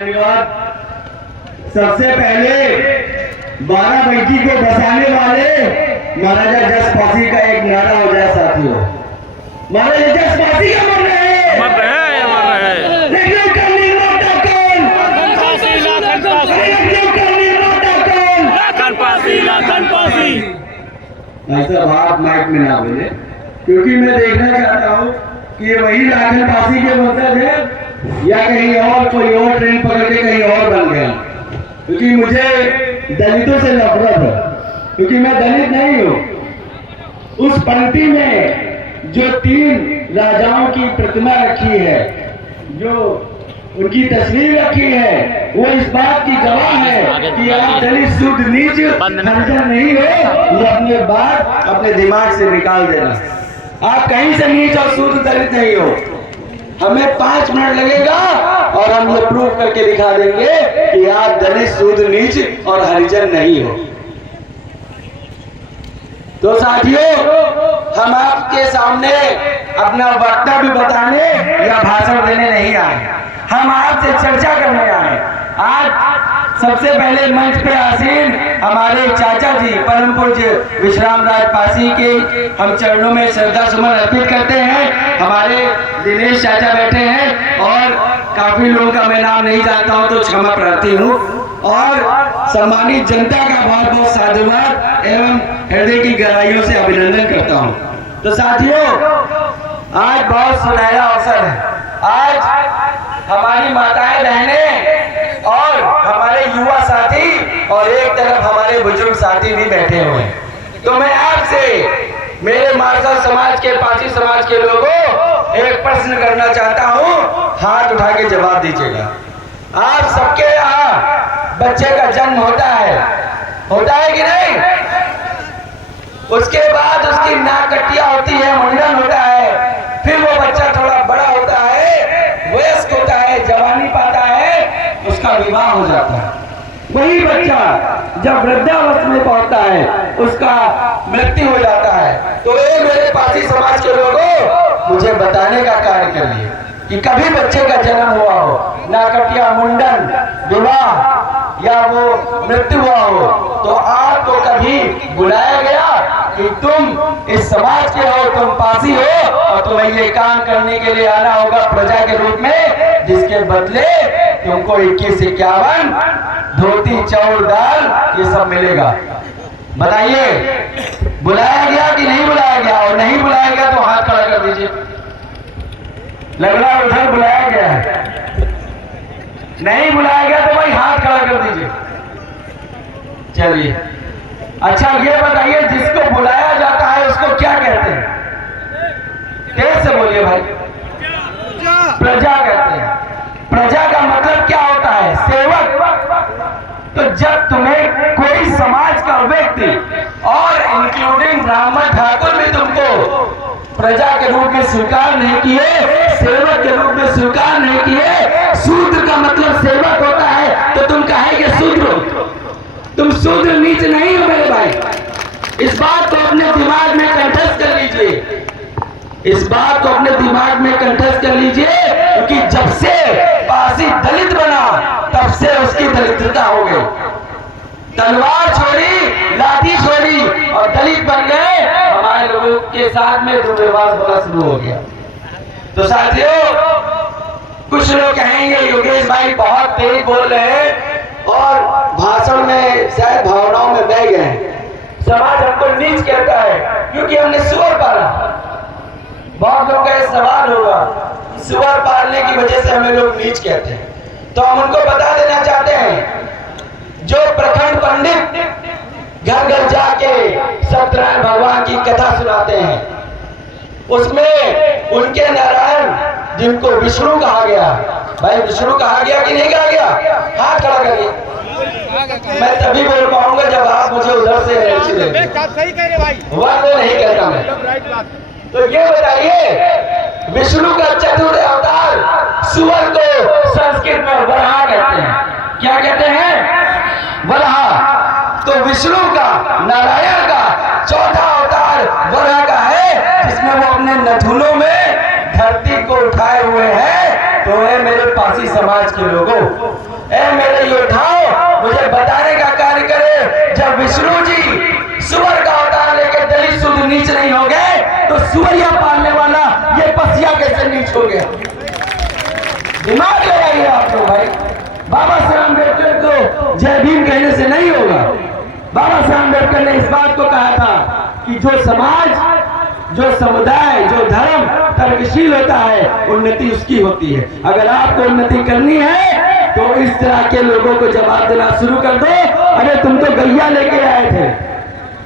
सबसे पहले बाराबंकी को बसाने वाले महाराजा जसपासी का एक नारा हो जाए साथियों। महाराजा जसपासी का मर रहे ऐसा बात माइक में ना बोले, क्योंकि मैं देखना चाहता हूँ कि ये वही लाखन पासी के वंशज है या कहीं और कोई और ट्रेन पकड़ के कहीं और बन गया। क्योंकि मुझे दलितों से नफरत है, क्योंकि मैं दलित नहीं हूँ। उस पंक्ति में जो 3 राजाओं की प्रतिमा रखी है, जो उनकी तस्वीर रखी है, वो इस बात की गवाह है कि आप दलित शुद्ध नीच हरिजन नहीं हो। ये अपने बात अपने दिमाग से निकाल देना। आप कहीं से नीच और शुद्ध दलित नहीं हो। हमें 5 मिनट लगेगा और हम ये प्रूव करके दिखा देंगे कि आप दलित शुद्ध नीच और हरिजन नहीं हो। तो साथियों, हम आपके सामने अपना वक्तव्य बताने या भाषण देने नहीं आए, हम आपसे चर्चा करने आए। आज सबसे पहले मंच पे आसीन हमारे चाचा जी परम पूज्य विश्राम राज पासी के हम चरणों में श्रद्धा सुमन अर्पित करते हैं। हमारे दिनेश चाचा बैठे हैं और काफी लोगों का मैं नाम नहीं जानता हूं तो क्षमा प्रार्थी हूं। और सम्मानित जनता का बहुत बहुत साधुवाद एवं हृदय की गहराइयों से अभिनंदन करता हूं। तो साथियों, आज बहुत सुनहरा अवसर है। आज हमारी माताएं बहनें और हमारे युवा साथी और एक तरफ हमारे बुजुर्ग साथी भी बैठे हुए हैं। तो मैं आपसे, मेरे मार्शल समाज के, पासी समाज के लोगों, एक प्रश्न करना चाहता हूं। हाथ उठा के जवाब दीजिएगा। आप सबके यहाँ बच्चे का जन्म होता है कि नहीं? उसके बाद उसकी नाक कटिया होती है, मुंडन होता है, फिर वो बच्चा थोड़ा बड़ा होता है, वयस्क होता है, जवानी पाता है, उसका विवाह हो जाता है। वही बच्चा जब वृद्धावस्था में पहुंचता है, उसका मृत्यु हो जाता है। तो ये मेरे पासी समाज के लोगों, मुझे बताने का कार्य करिए कि कभी बच्चे का जन्म हुआ हो, नाकटिया, मुंडन, विवाह या वो मृत्यु हुआ हो, तो आपको कभी बुलाया गया कि तुम इस समाज के हो, तुम पासी हो और तुम्हें ये काम करने के लिए आना होगा प्रजा के रूप में, जिसके बदले तुमको 21-51 धोती, चाउर, दाल ये सब मिलेगा? बताइए, बुलाया गया कि नहीं बुलाया गया? और नहीं बुलाया गया तो हाथ खड़ा कर दीजिए। लग रहा है उधर बुलाया गया है। नहीं बुलाया गया तो भाई हाथ खड़ा कर दीजिए। चलिए, अच्छा ये बताइए, जिसको बुलाया जाता है उसको क्या कहते हैं? तेज से बोलिए भाई। प्रजा कहते हैं। प्रजा का मतलब क्या होता है? सेवक। तो जब तुम्हें कोई समाज का व्यक्ति और इंक्लूडिंग ब्राह्मण ठाकुर भी तुमको प्रजा के रूप में स्वीकार नहीं किए, सेवक के रूप में स्वीकार नहीं किए, शूद्र का मतलब सेवक होता है, तो तुम कहेंगे शूद्र? तुम शूद्र नीच नहीं हो मेरे भाई। इस बात को अपने दिमाग में कंठस्थ कर लीजिए। इस बात को अपने दिमाग में कंठस्थ कर लीजिए, क्योंकि जब से पासी दलित बना तब से उसकी दलितता हो गई। तलवार छोड़ी, लाठी छोड़ी और दलित बन गए। हमारे लोगों के साथ में दुर्व्यवहार होना शुरू हो गया। तो साथियों, कुछ लोग कहेंगे योगेश भाई बहुत तेज बोल रहे हैं और भाषण में शायद भावनाओं में बह गए हैं। समाज हमको नीच कहता है क्योंकि हमने सुअर पाला। बहुत लोग का सवाल होगा, सुअर पालने की वजह से हमें लोग नीच कहते हैं। तो हम उनको बता देना चाहते हैं, जो प्रखंड पंडित घर घर जाके सत्यनारायण भगवान की कथा सुनाते हैं, उसमें उनके नारायण जिनको विष्णु कहा गया, भाई विष्णु कहा गया कि नहीं कहा गया? हाथ खड़ा करिए। मैं तभी बोल पाऊंगा जब आप मुझे उधर से एनर्जी देंगे। सही कह रहे भाई, हुआ तो नहीं कहता मैं। तो ये बताइए, विष्णु का चतुर्थ अवतार सुअर को संस्कृत में वराह कहते हैं। क्या कहते हैं? वराह। तो विष्णु का, नारायण का चौथा अवतार वराह का है, जिसमें वो अपने नथुनों में धरती को उठाए हुए हैं। तो है मेरे पासी समाज के लोगों, सुअरिया पालने वाला ये पसिया कैसे नीच हो गया? दिमाग लगाइए आप लोग भाई। बाबा साहब अम्बेडकर को जय भीम कहने से नहीं होगा। बाबा साहब अम्बेडकर ने इस बात को कहा था कि जो समाज, जो समुदाय, जो धर्म तर्कशील होता है, उन्नति उसकी होती है। अगर आपको उन्नति करनी है तो इस तरह के लोगों को जवाब देना शुरू कर दो। अरे तुम तो गैया लेके आए थे,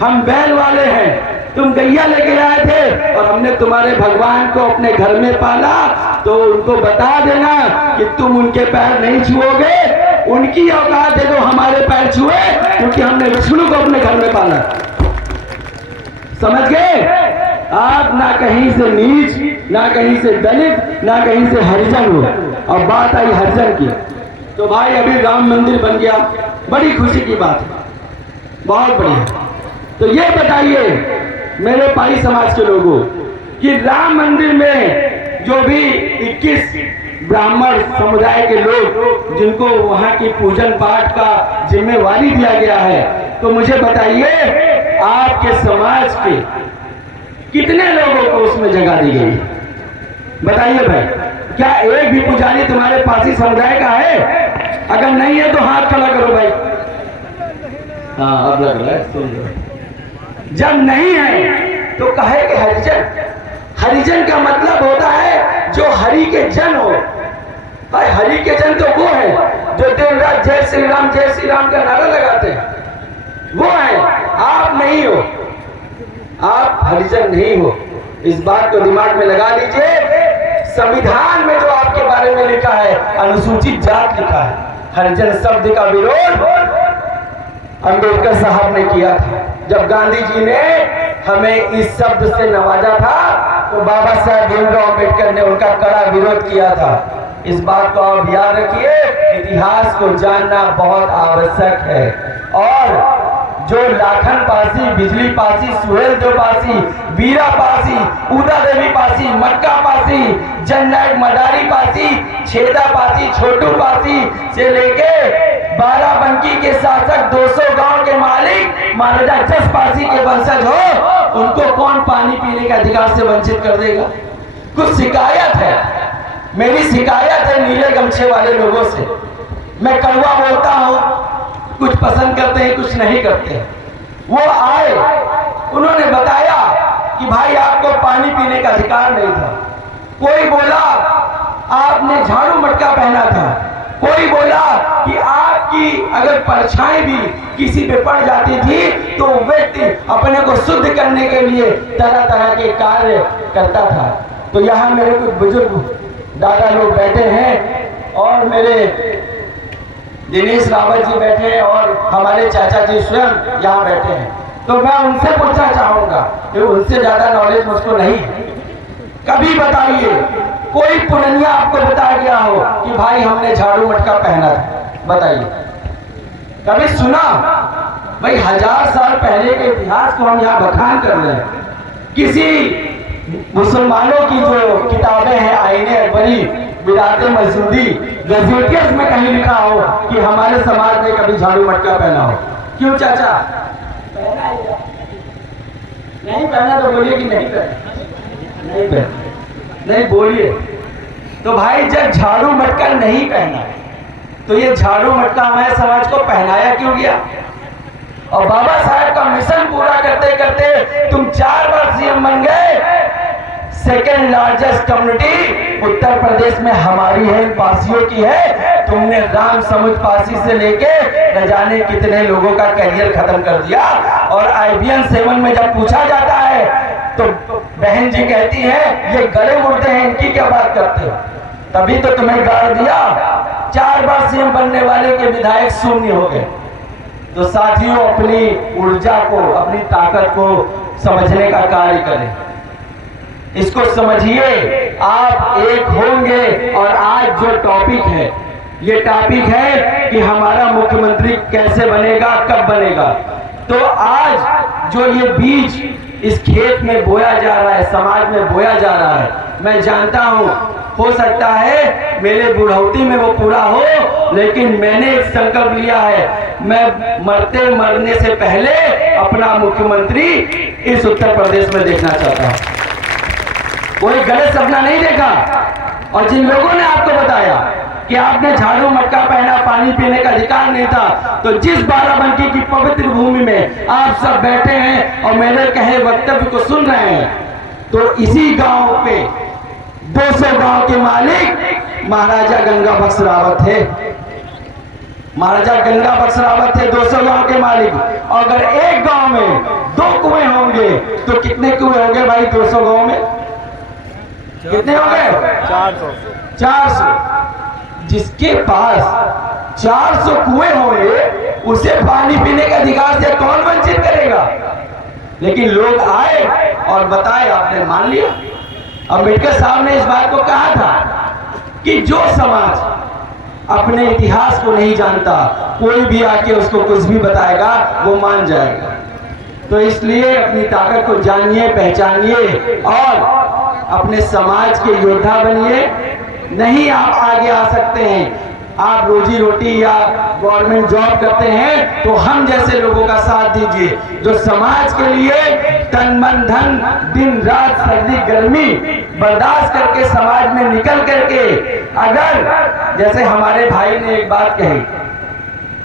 हम बैल वाले हैं, तुम गैया लेके आए थे और हमने तुम्हारे भगवान को अपने घर में पाला, तो उनको बता देना कि तुम उनके पैर नहीं छुओगे। उनकी औकात है तो हमारे पैर छुए, क्योंकि हमने विष्णु को अपने घर में पाला। समझ गए? आप ना कहीं से नीच, ना कहीं से दलित, ना कहीं से हरिजन हो। अब बात आई हरिजन की, तो भाई अभी राम मंदिर बन गया, बड़ी खुशी की बात है, बहुत बढ़िया। तो ये बताइए मेरे पाई समाज के लोगों कि राम मंदिर में जो भी 21 ब्राह्मण समुदाय के लोग जिनको वहां की पूजन पाठ का जिम्मेवारी दिया गया है, तो मुझे बताइए आपके समाज के कितने लोगों को उसमें जगह दी गई? बताइए भाई, क्या एक भी पुजारी तुम्हारे पासी समुदाय का है? अगर नहीं है तो हाथ खड़ा करो भाई। हाँ अब लग रहा है, सुन लो। जब नहीं है तो कहे कि हरिजन। हरिजन का मतलब होता है जो हरि के जन हो। भाई हरि के जन तो वो है जो दिन रात जय श्री राम का नारा लगाते हैं, वो है। आप नहीं हो, आप हरिजन नहीं हो। इस बात को दिमाग में लगा लीजिए। संविधान में जो आपके बारे में लिखा है, अनुसूचित जात लिखा है। हरिजन शब्द का विरोध अंबेडकर साहब ने किया था। जब गांधी जी ने हमें इस शब्द से नवाजा था तो बाबा साहब भीमराव अम्बेडकर ने उनका कड़ा विरोध किया था। इस बात को आप याद रखिए। इतिहास को जानना बहुत आवश्यक है। और जो लाखन पासी, बिजली पासी, सुहेल देव पासी, वीरा पासी, उदा देवी पासी, मक्का पासी, जननायक मदारी पासी, छेदा पासी, छोटू पासी से लेके बाराबंकी के शासक 200 गांव के मालिक महाराजा जस पासी के वंशज हो, उनको कौन पानी पीने के अधिकार से वंचित कर देगा? कुछ शिकायत है, मेरी शिकायत है नीले गमछे वाले लोगों से। मैं कड़वा बोलता हूँ, कुछ पसंद करते हैं, कुछ नहीं करते हैं। वो आए, उन्होंने बताया कि भाई आपको पानी पीने का अधिकार नहीं था। कोई बोला आपने झाड़ू मटका पहना था, कोई बोला कि आपकी अगर परछाई भी किसी पे पड़ जाती थी तो व्यक्ति अपने को शुद्ध करने के लिए तरह तरह के कार्य करता था। तो यहाँ मेरे कुछ बुजुर्ग दादा लोग बैठे हैं और मेरे दिनेश रावत जी बैठे हैं और हमारे चाचा जी स्वयं यहाँ बैठे हैं। तो मैं उनसे पूछना चाहूंगा कि उनसे ज्यादा नॉलेज मुझको नहीं है। कभी बताइए कोई पुरनिया आपको बताया गया हो कि भाई हमने झाड़ू मटका पहना था? बताइए, कभी सुना? भाई 1000 साल पहले के इतिहास को हम यहाँ बखान कर रहे हैं। किसी मुसलमानों की जो किताबें हैं, आईने अकबरी, बिदाते मसूदी, गजेटियर्स में कहीं लिखा हो कि हमारे समाज में कभी झाड़ू मटका पहना हो? क्यों चाचा? नहीं पहना तो बोलिए कि नहीं पहना। नहीं पहना, नहीं बोलिए। तो भाई जब झाड़ू मटका नहीं पहना तो ये झाड़ू मटका हमारे समाज को पहनाया क्यों गया? और बाबा साहब का मिशन पूरा करते करते तुम 4 बार सीएम बन गए। Second largest community Uttar Pradesh में हमारी है, इन पासियों की है। तुमने राम समुद्र पासी से लेके न जाने कितने लोगों का करियर खत्म कर दिया। और IBN 7 में जब पूछा जाता है तो बहन जी कहती है ये गले मुड़ते हैं, इनकी क्या बात करते हो? तभी तो तुम्हें गाड़ दिया। 4 बार सीएम बनने वाले के विधायक शून्य हो गए। तो साथियों, अपनी ऊर्जा को, अपनी ताकत को समझने का कार्य करें। इसको समझिए, आप एक होंगे। और आज जो टॉपिक है, ये टॉपिक है कि हमारा मुख्यमंत्री कैसे बनेगा, कब बनेगा। तो आज जो ये बीज इस खेत में बोया जा रहा है, समाज में बोया जा रहा है, मैं जानता हूं हो सकता है मेरे बुढ़ौती में वो पूरा हो, लेकिन मैंने एक संकल्प लिया है, मैं मरने से पहले अपना मुख्यमंत्री इस उत्तर प्रदेश में देखना चाहता हूं। कोई गलत सपना नहीं देखा। और जिन लोगों ने आपको बताया कि आपने झाड़ू मटका पहना, पानी पीने का अधिकार नहीं था, तो जिस बाराबंकी की पवित्र भूमि में आप सब बैठे हैं और मेरे कहे वक्तव्य को सुन रहे हैं, तो इसी गांव पे 200 गांव के मालिक महाराजा गंगा बख्श रावत थे। महाराजा गंगा बख्श रावत थे 200 गांव के मालिक। और अगर एक गांव में 2 कुएं होंगे तो कितने कुएं होंगे भाई 200 गांव में? कितने होंगे? 400। जिसके पास 400 कुएं होंगे उसे पानी पीने के अधिकार से कौन वंचित करेगा? लेकिन लोग आए और बताए, आपने मान लिया। अम्बेडकर साहब ने इस बात को कहा था कि जो समाज अपने इतिहास को नहीं जानता, कोई भी आके उसको कुछ भी बताएगा वो मान जाएगा। तो इसलिए अपनी ताकत को जानिए, पहचानिए और अपने समाज के योद्धा बनिए। नहीं आप आगे आ सकते हैं, आप रोजी रोटी या गवर्नमेंट जॉब करते हैं तो हम जैसे लोगों का साथ दीजिए, जो समाज के लिए तन मन धन दिन रात सर्दी गर्मी बर्दाश्त करके समाज में निकल करके, अगर जैसे हमारे भाई ने एक बात कही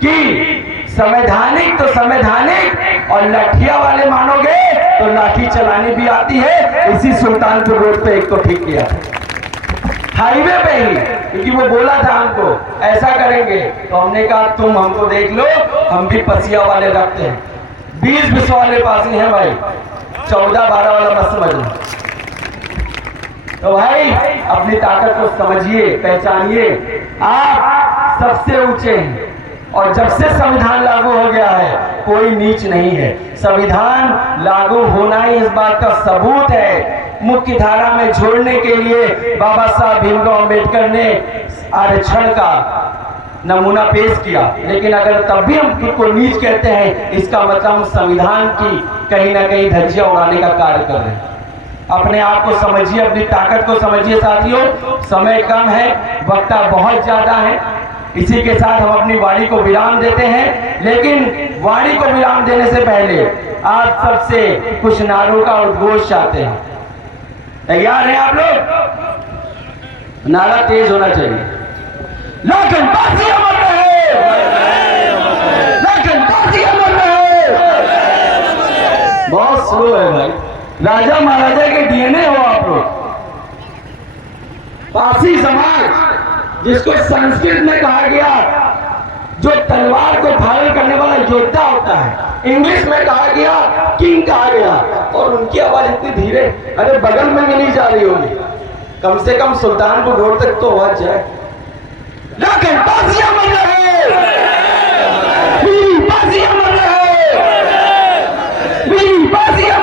कि संवैधानिक तो संवैधानिक और लाठिया वाले मानोगे तो लाठी चलानी भी आती है। इसी सुल्तानपुर रोड पे एक को ठीक किया हाईवे पे ही, क्योंकि वो बोला था हमको ऐसा करेंगे, तो हमने कहा तुम हमको देख लो, हम भी पसिया वाले रखते हैं। 20-20 वाले पासी हैं भाई, 14-12 वाला मत समझना। तो भाई अपनी ताकत को समझिए, पहचानिए। आप सबसे ऊंचे हैं और जब से संविधान लागू हो गया है कोई नीच नहीं है। संविधान लागू होना ही इस बात का सबूत है। मुख्य धारा में जोड़ने के लिए बाबा साहब भीमराव अंबेडकर ने आरक्षण का नमूना पेश किया, लेकिन अगर तब भी हम खुद को नीच कहते हैं, इसका मतलब हम संविधान की कहीं ना कहीं धज्जियां उड़ाने का कार्य कर रहे हैं। अपने आप को समझिए, अपनी ताकत को समझिए साथियों। समय कम है, वक्ता बहुत ज्यादा है। इसी के साथ हम अपनी वाणी को विराम देते हैं, लेकिन वाणी को विराम देने से पहले आप सबसे कुछ नारों का उद्घोष चाहते हैं। तैयार हैं आप लोग? नारा तेज होना चाहिए। लाखन बाजी अमर रहे, लाखन बाजी अमर रहे। बहुत स्लो है भाई, राजा महाराजा के डीएनए हो आप लोग। पासी समाज जिसको संस्कृत में कहा गया जो तलवार को धारण करने वाला योद्धा होता है, इंग्लिश में कहा गया किंग कहा गया, और उनकी आवाज इतनी धीरे, अरे बगल में भी नहीं जा रही होगी, कम से कम सुल्तानपुर रोड तक तो आवाज जाए। लेकिन बाजियां मर रहे, मेरी बाजियां मर रहे, मेरी बाजियां